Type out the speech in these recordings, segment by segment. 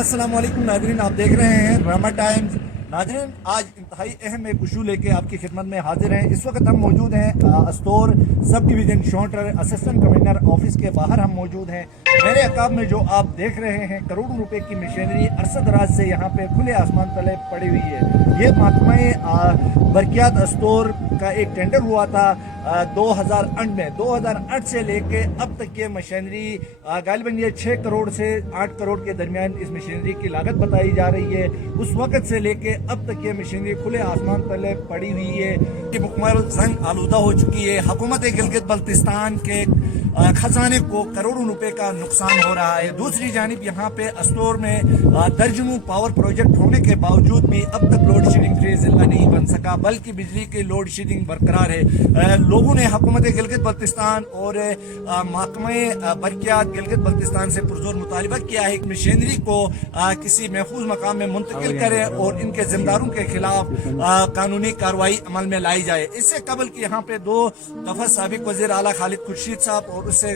अस्सलाम वालेकुम नाज़रीन, आप देख रहे हैं रामा टाइम्स। नाज़रीन, आज इंतहाई अहम एक इशू लेके आपकी खिदमत में हाजिर हैं। इस वक्त हम मौजूद हैं अस्तोर सब डिवीज़न शॉटर असिस्टेंट कमिश्नर ऑफिस के बाहर हम मौजूद हैं। मेरे अकाब में जो आप देख रहे हैं करोड़ों रुपए की मशीनरी अरसा दराज से यहाँ पे खुले आसमान तले पड़ी हुई है। ये महकमा बरकियात अस्तोर का एक टेंडर हुआ था 2008 में। 2008 से लेके अब तक ये मशीनरी गालिबन ये 6 करोड़ से 8 करोड़ के दरमियान इस मशीनरी की लागत बताई जा रही है। उस वक़्त से लेके अब तक ये मशीनरी खुले आसमान तले पड़ी हुई है। ये मुकम्मल जंग आलूदा हो चुकी है। हुकूमत गिलगित बल्तिस्तान के खजाने को करोड़ों रुपए का नुकसान हो रहा है। दूसरी जानिब यहाँ पे अस्तोर में दर्जनों पावर प्रोजेक्ट होने के बावजूद भी अब तक लोड शेडिंग फ्री जिला नहीं बन सका, बल्कि बिजली की लोड शेडिंग बरकरार है। लोगों ने हुकूमत गिलगित बल्तिस्तान और महकमे बरकियात गिलगित बल्तिस्तान से पुरजोर मुतालबा किया है कि मशीनरी को किसी महफूज मकाम में मुंतकिल करें और इनके जिम्मेदारों के खिलाफ कानूनी कार्रवाई अमल में लाई जाए। इससे कबल कि यहाँ पे 2 दफा साबिक वज़ीर आला खालिद खुर्शीद साहब और उससे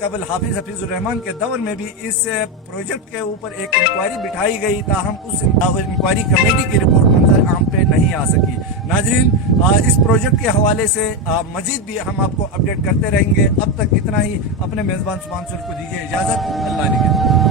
कबल हाफिजुर रहमान के दौर में भी इस प्रोजेक्ट के ऊपर एक इंक्वायरी बिठाई गई, ताहम उस इंक्वायरी कमेटी की रिपोर्ट मंजर आम पे नहीं आ सकी। नाजरीन, इस प्रोजेक्ट के हवाले से मजीद भी हम आपको अपडेट करते रहेंगे। अब तक इतना ही। अपने मेज़बान सुभान सुर को दीजिए इजाज़त। अल्लाह ने